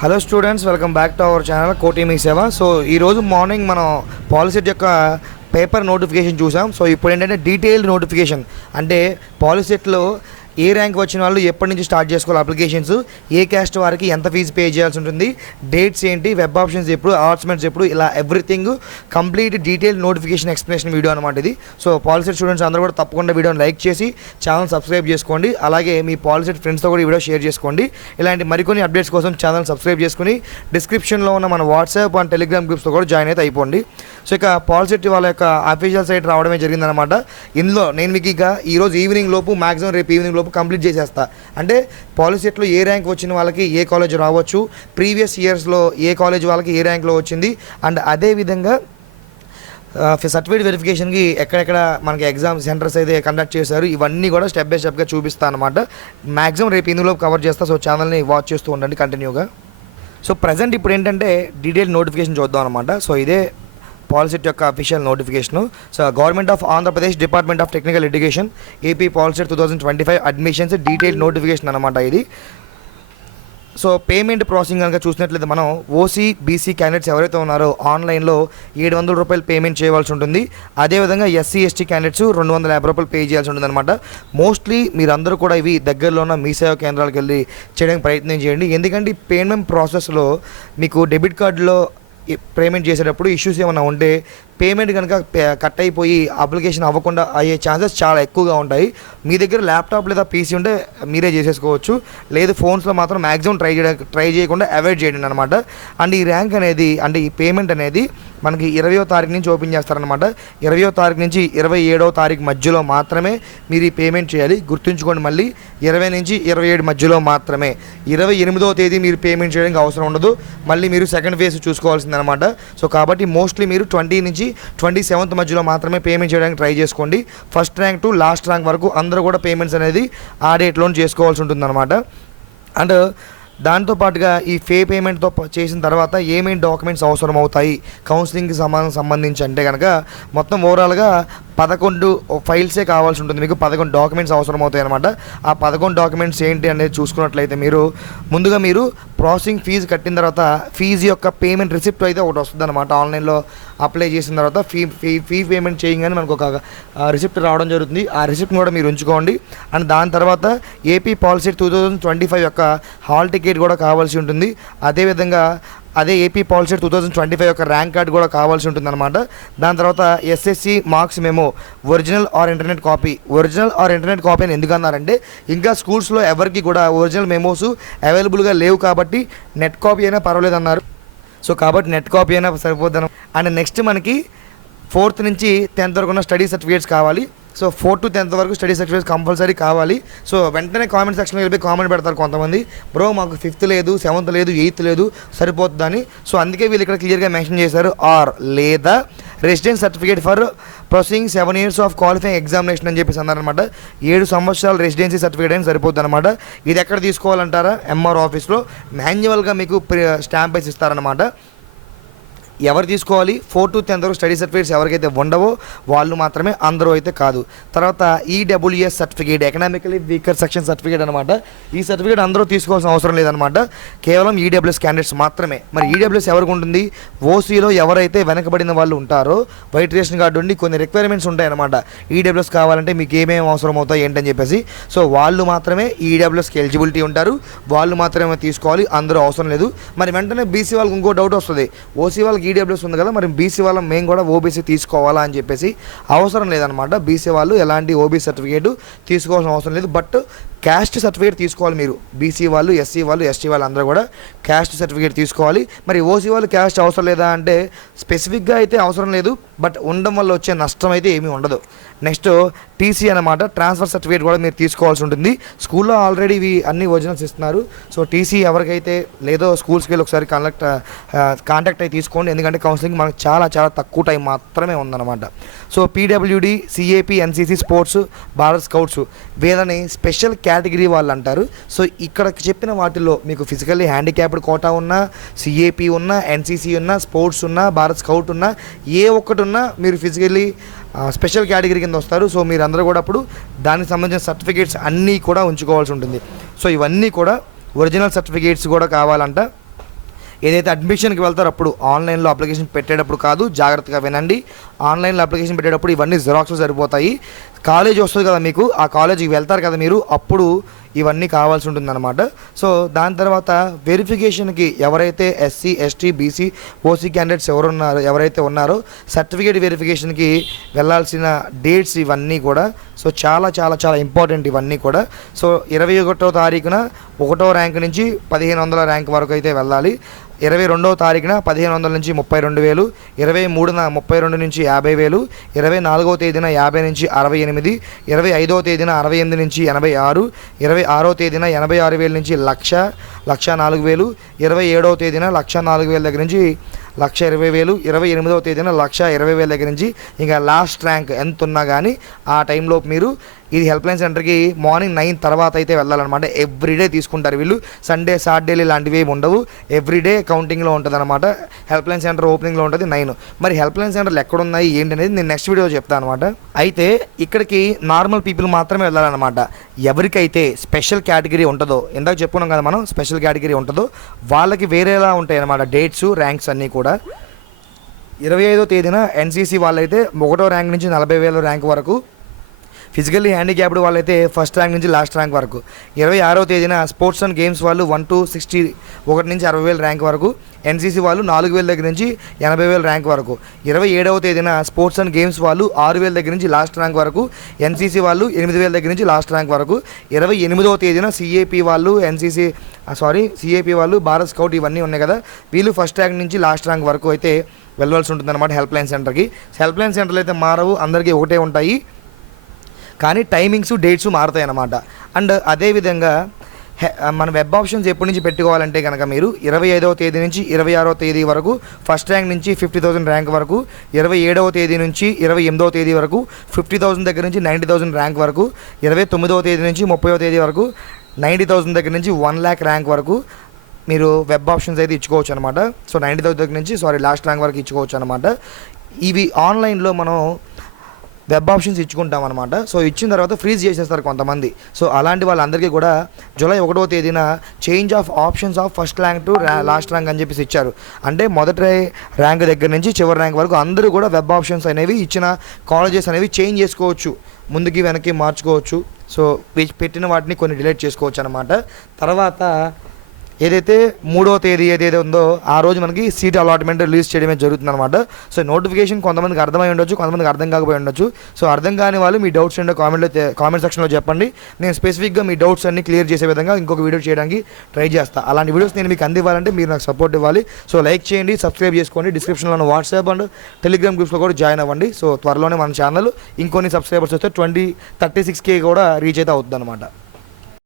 Hello students welcome back to our channel కోటి మీ సేవ. సో ఈరోజు మార్నింగ్ మనం పాలసీ యొక్క పేపర్ నోటిఫికేషన్ చూసాం. సో ఇప్పుడు ఏంటంటే డీటెయిల్డ్ నోటిఫికేషన్. అంటే పాలసీలో ఏ ర్యాంక్ వచ్చిన వాళ్ళు ఎప్పటి నుంచి స్టార్ట్ చేసుకోవాలి అప్లికేషన్స్? ఏ క్యాస్ట్ వారికి ఎంత ఫీజు పే చేయాల్సి ఉంటుంది? డేట్స్ ఏంటి? వెబ్ ఆప్షన్స్ ఎప్పుడు? అలాట్మెంట్స్ ఎప్పుడు? ఇలా everything complete detail notification explanation video అనమాట ఇది. సో పాలసీ స్టూడెంట్స్ అందరూ కూడా తప్పకుండా వీడియోని లైక్ చేసి ఛానల్ సబ్స్క్రైబ్ చేసుకోండి. అలాగే మీ పాలసీ ఫ్రెండ్స్తో కూడా ఈ వీడియో షేర్ చేసుకోండి. ఇలాంటి మరికొన్ని అప్డేట్స్ కోసం ఛానల్ సబ్స్క్రైబ్ చేసుకుని డిస్క్రిప్షన్లో ఉన్న మన వాట్సాప్ అండ్ టెలిగ్రామ్ గ్రూప్స్తో కూడా జాయిన్ అయితే అయిపోండి. సో ఇక పాలసీ వాళ్ళ యొక్క అఫీషియల్ సైట్ రావడమే జరిగిందనమాట ఇందులో నేను మీకు ఇక ఈరోజు ఈవినింగ్ లోపు మాక్సిమం రేపు ఈవినింగ్ లోపు కంప్లీట్ చేసేస్తా. అంటే పాలసీలో ఏ ర్యాంక్ వచ్చిన వాళ్ళకి ఏ కాలేజ్ రావచ్చు ప్రీవియస్ ఇయర్స్లో ఏ కాలేజ్ వాళ్ళకి ఏ ర్యాంక్లో వచ్చింది అండ్ అదే విధంగా సర్టిఫికేట్ వెరిఫికేషన్కి ఎక్కడెక్కడ మనకి ఎగ్జామ్ సెంటర్స్ అయితే కండక్ట్ చేశారు ఇవన్నీ కూడా స్టెప్ బై స్టెప్గా చూపిస్తాను అనమాట మ్యాక్సిమం రేపు ఇందులో కవర్ చేస్తా సో ఛానల్ని వాచ్ చేస్తూ ఉండండి కంటిన్యూగా సో ప్రజెంట్ ఇప్పుడు ఏంటంటే డీటెయిల్ నోటిఫికేషన్ చూద్దాం అనమాట సో ఇదే పాలసీ యొక్క official notification so government of Andhra Pradesh department of technical education AP policy two thousand twenty five admissions detail notification అనమాట ఇది. సో పేమెంట్ ప్రాసెసింగ్ కనుక చూసినట్లయితే మనం ఓసీ బీసీ క్యాండిడేట్స్ ఎవరైతే ఉన్నారో ఆన్లైన్లో ఏడు వందల రూపాయలు పేమెంట్ చేయవలసి ఉంటుంది. అదేవిధంగా ఎస్సీ ఎస్టీ క్యాండిడేట్స్ రెండు వందల యాభై రూపాయలు పే చేయాల్సి ఉంటుంది అనమాట మోస్ట్లీ మీరందరూ కూడా ఇవి దగ్గరలో ఉన్న మీ సేవా కేంద్రాలకు వెళ్ళి చేయడానికి ప్రయత్నం చేయండి. ఎందుకంటే ఈ పేమెంట్ ప్రాసెస్లో మీకు డెబిట్ కార్డులో పేమెంట్ చేసేటప్పుడు ఇష్యూస్ ఏమైనా ఉంటే పేమెంట్ కనుక కట్ అయిపోయి అప్లికేషన్ అవ్వకుండా అయ్యే ఛాన్సెస్ చాలా ఎక్కువగా ఉంటాయి. మీ దగ్గర ల్యాప్టాప్ లేదా పీసీ ఉంటే మీరే చేసేసుకోవచ్చు. లేదు ఫోన్స్లో మాత్రం మ్యాక్సిమం ట్రై చేయడానికి ట్రై చేయకుండా అవాయిడ్ చేయండి అనమాట అండ్ ఈ ర్యాంక్ అనేది అంటే ఈ పేమెంట్ అనేది మనకి ఇరవయో తారీఖు నుంచి ఓపెన్ చేస్తారనమాట ఇరవయో తారీఖు నుంచి ఇరవై ఏడవ తారీఖు మధ్యలో మాత్రమే మీరు ఈ పేమెంట్ చేయాలి. గుర్తుంచుకోండి మళ్ళీ ఇరవై నుంచి ఇరవై ఏడు మధ్యలో మాత్రమే. ఇరవై ఎనిమిదో తేదీ మీరు పేమెంట్ చేయడానికి అవసరం ఉండదు. మళ్ళీ మీరు సెకండ్ ఫేజ్ అనమాట సో కాబట్టి మోస్ట్లీ మీరు ట్వంటీ నుంచి ట్వంటీ సెవెంత్ మధ్యలో మాత్రమే పేమెంట్ చేయడానికి ట్రై చేసుకోండి. First rank to last rank వరకు అందరూ కూడా పేమెంట్స్ అనేది ఆ డేట్లో చేసుకోవాల్సి ఉంటుందన్నమాట. అండ్ దాంతో పాటుగా ఈ ఫే పేమెంట్తో చేసిన తర్వాత ఏమేమి డాక్యుమెంట్స్ అవసరం అవుతాయి? కౌన్సిలింగ్కి సంబంధం సంబంధించి అంటే కనుక మొత్తం ఓవరాల్గా పదకొండు ఫైల్సే కావాల్సి ఉంటుంది. మీకు పదకొండు డాక్యుమెంట్స్ అవసరం అవుతాయి అనమాట ఆ పదకొండు డాక్యుమెంట్స్ ఏంటి అనేది చూసుకున్నట్లయితే మీరు ముందుగా మీరు ప్రాసెసింగ్ ఫీజు కట్టిన తర్వాత ఫీజు యొక్క పేమెంట్ రిసిప్ట్ అయితే ఒకటి వస్తుంది అనమాట ఆన్లైన్లో అప్లై చేసిన తర్వాత ఫీ ఫీ ఫీ పేమెంట్ చేయగానే మనకు ఒక రిసిప్ట్ రావడం జరుగుతుంది. ఆ రిసిప్ట్ని కూడా మీరు ఉంచుకోండి. అండ్ దాని తర్వాత AP policy two thousand twenty five యొక్క హాల్ టికెట్ కూడా కావాల్సి ఉంటుంది. అదేవిధంగా అదే AP policy two thousand twenty five యొక్క ర్యాంక్ కార్డ్ కూడా కావాల్సి ఉంటుందన్నమాట. దాని తర్వాత ఎస్ఎస్సి మార్క్స్ మేము original or internet copy. Original or internet copy అని ఎందుకు అన్నారంటే ఇంకా స్కూల్స్లో ఎవరికి కూడా ఒరిజినల్ మెమోస్ అవైలబుల్గా లేవు కాబట్టి నెట్ కాపీ అయినా పర్వాలేదు అన్నారు. సో కాబట్టి నెట్ కాపీ అయినా సరిపోద్దాం అండ్ నెక్స్ట్ మనకి ఫోర్త్ నుంచి టెన్త్ వరకు ఉన్న స్టడీ సర్టిఫికేట్స్ కావాలి. సో ఫోర్ టు టెన్త్ వరకు స్టడీ సర్టిఫికేట్ కంపల్సరీ కావాలి. సో వెంటనే కామెంట్ సెక్షన్లో వెళ్ళి కామెంట్ పెడతారు కొంతమంది. బ్రో మాకు ఫిఫ్త్ లేదు సెవెంత్ లేదు ఎయిత్ లేదు సరిపోతుందని. సో అందుకే వీళ్ళు ఇక్కడ క్లియర్గా మెన్షన్ చేశారు ఆర్ లేదా residence certificate for preceding seven years of qualifying examination అని చెప్పేసి అన్నారనమాట ఏడు సంవత్సరాల రెసిడెన్సీ సర్టిఫికేట్ అని సరిపోతుంది అనమాట ఇది ఎక్కడ తీసుకోవాలంటారా? ఎంఆర్ ఆఫీస్లో మాన్యువల్గా మీకు స్టాంప్ వేసి ఇస్తారనమాట ఎవరు తీసుకోవాలి? ఫోర్ టు టెన్త్ వరకు స్టడీ సర్టిఫికేట్స్ ఎవరికైతే ఉండవో వాళ్ళు మాత్రమే అందరూ అయితే కాదు. తర్వాత EWS certificate economically weaker section certificate అనమాట ఈ సర్టిఫికేట్ అందరూ తీసుకోవాల్సిన అవసరం లేదనమాట కేవలం ఈడబ్ల్యూఎస్ క్యాండిడేట్స్ మాత్రమే. మరి ఈడబ్ల్యూఎస్ ఎవరికి ఉంటుంది? ఓసీలో ఎవరైతే వెనకబడిన వాళ్ళు ఉంటారో వైట్ రేషన్ కార్డు ఉండి కొన్ని రిక్వైర్మెంట్స్ ఉంటాయన్నమాట. ఈడబ్ల్యూఎస్ కావాలంటే మీకు ఏమేమి అవసరం అవుతాయి ఏంటని చెప్పేసి. సో వాళ్ళు మాత్రమే ఈడబ్ల్యూఎస్కి ఎలిజిబిలిటీ ఉంటారు. వాళ్ళు మాత్రమే తీసుకోవాలి. అందరూ అవసరం లేదు. మరి వెంటనే బీసీ వాళ్ళకి ఇంకో డౌట్ వస్తుంది. ఓసీ వాళ్ళకి ఈడబ్ల్యూఎస్ ఉంది కదా మరి బీసీ వాళ్ళం మేము కూడా ఓబీసీ తీసుకోవాలా అని చెప్పేసి అవసరం లేదనమాట బీసీ వాళ్ళు ఎలాంటి ఓబీసీ సర్టిఫికేట్ తీసుకోవాల్సిన అవసరం లేదు. బట్ క్యాస్ట్ సర్టిఫికేట్ తీసుకోవాలి మీరు. బీసీ వాళ్ళు ఎస్సీ వాళ్ళు ఎస్టీ వాళ్ళు అందరూ కూడా క్యాస్ట్ సర్టిఫికేట్ తీసుకోవాలి. మరి ఓసీ వాళ్ళు క్యాస్ట్ అవసరం లేదా అంటే స్పెసిఫిక్గా అయితే అవసరం లేదు. బట్ ఉండడం వల్ల వచ్చే నష్టం అయితే ఏమీ ఉండదు. నెక్స్ట్ టీసీ అనమాట ట్రాన్స్ఫర్ సర్టిఫికేట్ కూడా మీరు తీసుకోవాల్సి ఉంటుంది. స్కూల్లో ఆల్రెడీ ఇవి అన్ని ఒరిజినల్స్ ఇస్తున్నారు. సో టీసీ ఎవరికైతే లేదో స్కూల్స్కి వెళ్ళి ఒకసారి కనెక్ట్ కాంటాక్ట్ అయి తీసుకోండి. ఎందుకంటే కౌన్సిలింగ్ మనకు చాలా చాలా తక్కువ టైం మాత్రమే ఉందన్నమాట. So PWD CAP NCC sports Bharat scouts వీళ్ళని స్పెషల్ కేటగిరీ వాళ్ళు అంటారు. సో ఇక్కడ చెప్పిన వాటిలో మీకు ఫిజికల్లీ హ్యాండిక్యాప్డ్ కోటా ఉన్నా సిఏపి ఉన్నా ఎన్సీసీ ఉన్నా స్పోర్ట్స్ ఉన్నా భారత్ స్కౌట్ ఉన్నా ఏ ఒక్కటి ఉన్నా మీరు ఫిజికల్లీ స్పెషల్ కేటగిరీ కింద వస్తారు. సో మీరు అందరూ కూడా అప్పుడు దానికి సంబంధించిన సర్టిఫికేట్స్ అన్నీ కూడా ఉంచుకోవాల్సి ఉంటుంది. సో ఇవన్నీ కూడా ఒరిజినల్ సర్టిఫికేట్స్ కూడా కావాలంట. ఏదైతే అడ్మిషన్కి వెళ్తారో అప్పుడు ఆన్లైన్లో అప్లికేషన్ పెట్టేటప్పుడు కాదు జాగ్రత్తగా వినండి. ఆన్లైన్లో అప్లికేషన్ పెట్టేటప్పుడు ఇవన్నీ జిరాక్స్లు సరిపోతాయి. కాలేజ్ వస్తుంది కదా మీకు ఆ కాలేజీకి వెళ్తారు కదా మీరు అప్పుడు ఇవన్నీ కావాల్సి ఉంటుందన్నమాట. సో దాని తర్వాత వెరిఫికేషన్కి ఎవరైతే SC ST BC OC candidates ఎవరు ఉన్నారో ఎవరైతే ఉన్నారో సర్టిఫికేట్ వెరిఫికేషన్కి వెళ్ళాల్సిన డేట్స్ ఇవన్నీ కూడా సో చాలా చాలా చాలా ఇంపార్టెంట్ ఇవన్నీ కూడా. సో ఇరవై ఒకటో తారీఖున ఒకటో ర్యాంక్ నుంచి పదిహేను వందల ర్యాంక్ వరకు అయితే వెళ్ళాలి. ఇరవై రెండవ తారీఖున పదిహేను వందల నుంచి ముప్పై రెండు వేలు ఇరవై మూడున ముప్పై రెండు నుంచి యాభై వేలు ఇరవై నాలుగవ తేదీన యాభై నుంచి అరవై ఎనిమిది ఇరవై ఐదవ తేదీన అరవై ఎనిమిది నుంచి ఎనభై ఆరు ఇరవై ఆరో తేదీన ఎనభై ఆరు వేల నుంచి లక్ష లక్ష నాలుగు వేలు ఇరవై ఏడవ తేదీన లక్ష నాలుగు వేల దగ్గర నుంచి లక్ష ఇరవై వేలు ఇరవై ఎనిమిదవ తేదీన లక్ష ఇరవై వేల దగ్గర నుంచి ఇంకా లాస్ట్ ర్యాంక్ ఎంత ఉన్నా కానీ ఆ టైంలో మీరు ఇది హెల్ప్ లైన్ సెంటర్కి మార్నింగ్ నైన్ తర్వాత అయితే వెళ్ళాలన్నమాట. ఎవ్రీడే తీసుకుంటారు వీళ్ళు. సండే సాటర్డేలు ఇలాంటివి ఏమి ఉండవు. ఎవ్రీడే కౌంటింగ్లో ఉంటుంది అనమాట హెల్ప్ లైన్ సెంటర్ ఓపెనింగ్లో ఉంటుంది నైన్ మరి హెల్ప్ లైన్ సెంటర్లు ఎక్కడ ఉన్నాయి ఏంటి అనేది నేను నెక్స్ట్ వీడియో చెప్తాను అనమాట అయితే ఇక్కడికి నార్మల్ పీపుల్ మాత్రమే వెళ్ళాలన్నమాట. ఎవరికైతే స్పెషల్ కేటగిరీ ఉంటుందో ఇందాక చెప్పుకున్నాం కదా మనం స్పెషల్ కేటగిరీ ఉంటుందో వాళ్ళకి వేరేలా ఉంటాయి అనమాట డేట్స్ ర్యాంక్స్ అన్నీ కూడా. ఇరవై ఐదో తేదీన ఎన్సీసీ వాళ్ళైతే ఒకటో ర్యాంక్ నుంచి నలభై వేల ర్యాంక్ వరకు ఫిజికల్లీ హ్యాండిక్యాప్డ్ వాళ్ళైతే ఫస్ట్ ర్యాంక్ నుంచి లాస్ట్ ర్యాంక్ వరకు. ఇరవై ఆరో తేదీన స్పోర్ట్స్ అండ్ గేమ్స్ వాళ్ళు వన్ టు సిక్స్టీ ఒకటి నుంచి అరవై వేల ర్యాంక్ వరకు. ఎన్సీసీ వాళ్ళు నాలుగు వేల దగ్గర నుంచి ఎనభై వేల ర్యాంక్ వరకు. ఇరవై ఏడవ తేదీన స్పోర్ట్స్ అండ్ గేమ్స్ వాళ్ళు ఆరు వేల దగ్గర నుంచి లాస్ట్ ర్యాంక్ వరకు. ఎన్సీసీ వాళ్ళు ఎనిమిది వేల దగ్గర నుంచి లాస్ట్ ర్యాంక్ వరకు. ఇరవై ఎనిమిదవ తేదీన సిఏపి వాళ్ళు ఎన్సీసీ సారీ సిఏపి వాళ్ళు భారత్ స్కౌట్ ఇవన్నీ ఉన్నాయి కదా. వీళ్ళు ఫస్ట్ ర్యాంక్ నుంచి లాస్ట్ ర్యాంక్ వరకు అయితే వెళ్ళవలసి ఉంటుందన్నమాట హెల్ప్ లైన్ సెంటర్కి. హెల్ప్ లైన్ సెంటర్లు అయితే మారవు అందరికీ ఒకటే ఉంటాయి. కానీ టైమింగ్స్ డేట్స్ మారుతాయి అన్నమాట అండ్ అదేవిధంగా హె- మన వెబ్ ఆప్షన్స్ ఎప్పటి నుంచి పెట్టుకోవాలంటే కనుక మీరు ఇరవై ఐదవ తేదీ నుంచి ఇరవై ఆరో తేదీ వరకు ఫస్ట్ ర్యాంక్ నుంచి ఫిఫ్టీ థౌసండ్ ర్యాంక్ వరకు ఇరవై ఏడవ తేదీ నుంచి ఇరవై ఎనిమిదవ తేదీ వరకు ఫిఫ్టీ థౌసండ్ దగ్గర నుంచి నైంటీ థౌసండ్ ర్యాంక్ వరకు ఇరవై తొమ్మిదవ తేదీ నుంచి ముప్పైవ తేదీ వరకు నైంటీ థౌసండ్ దగ్గర నుంచి వన్ ల్యాక్ ర్యాంక్ వరకు మీరు వెబ్ ఆప్షన్స్ అయితే ఇచ్చుకోవచ్చు అనమాట సో నైంటీ థౌసండ్ దగ్గర నుంచి సారీ లాస్ట్ ర్యాంక్ వరకు ఇచ్చుకోవచ్చు అనమాట ఇవి ఆన్లైన్లో మనం వెబ్ ఆప్షన్స్ ఇచ్చుకుంటాం అనమాట సో ఇచ్చిన తర్వాత ఫ్రీజ్ చేసేస్తారు కొంతమంది. సో అలాంటి వాళ్ళందరికీ కూడా జూలై ఒకటో తేదీన change of options of first rank to last rank అని చెప్పేసి ఇచ్చారు. అంటే మొదటి ర్యాంక్ దగ్గర నుంచి చివరి ర్యాంక్ వరకు అందరూ కూడా వెబ్ ఆప్షన్స్ అనేవి ఇచ్చిన కాలేజెస్ అనేవి చేంజ్ చేసుకోవచ్చు. ముందుకి వెనక్కి మార్చుకోవచ్చు. సో పెట్టిన వాటిని కొన్ని డిలీట్ చేసుకోవచ్చు అనమాట తర్వాత ఏదైతే మూడో తేదీ ఏదైతే ఉందో ఆ రోజు మనకి సీట్ అలాట్మెంట్ రిలీజ్ చేయడమే జరుగుతుంది అనమాట సో నోటిఫికేషన్ కొంతమందికి అర్థమై ఉండొచ్చు కొంతమందికి అర్థం కాకపోయి ఉండొచ్చు. సో అర్థం కాని వాళ్ళు మీ డౌట్స్ ఏంటో కామెంట్లో కామెంట్ సెక్షన్లో చెప్పండి. నేను స్పెసిఫిక్గా మీ డౌట్స్ అన్ని క్లియర్ చేసే విధంగా ఇంకొక వీడియో చేయడానికి ట్రై చేస్తాను అలాంటి వీడియోస్ నేను మీకు అందివ్వాలంటే మీరు నాకు సపోర్ట్ ఇవ్వాలి. సో లైక్ చేయండి సబ్స్క్రైబ్ చేసుకోండి. డిస్క్రిప్షన్లో ఉన్న వాట్సాప్ అండ్ టెలిగ్రామ్ గ్రూప్స్లో కూడా జాయిన్ అవ్వండి. సో త్వరలోనే మన ఛానల్ ఇంకొన్ని సబ్స్క్రైబర్స్ వస్తే ట్వంటీ థర్టీ సిక్స్ కే కూడా రీచ్ అయితే అవుతుంది అనమాట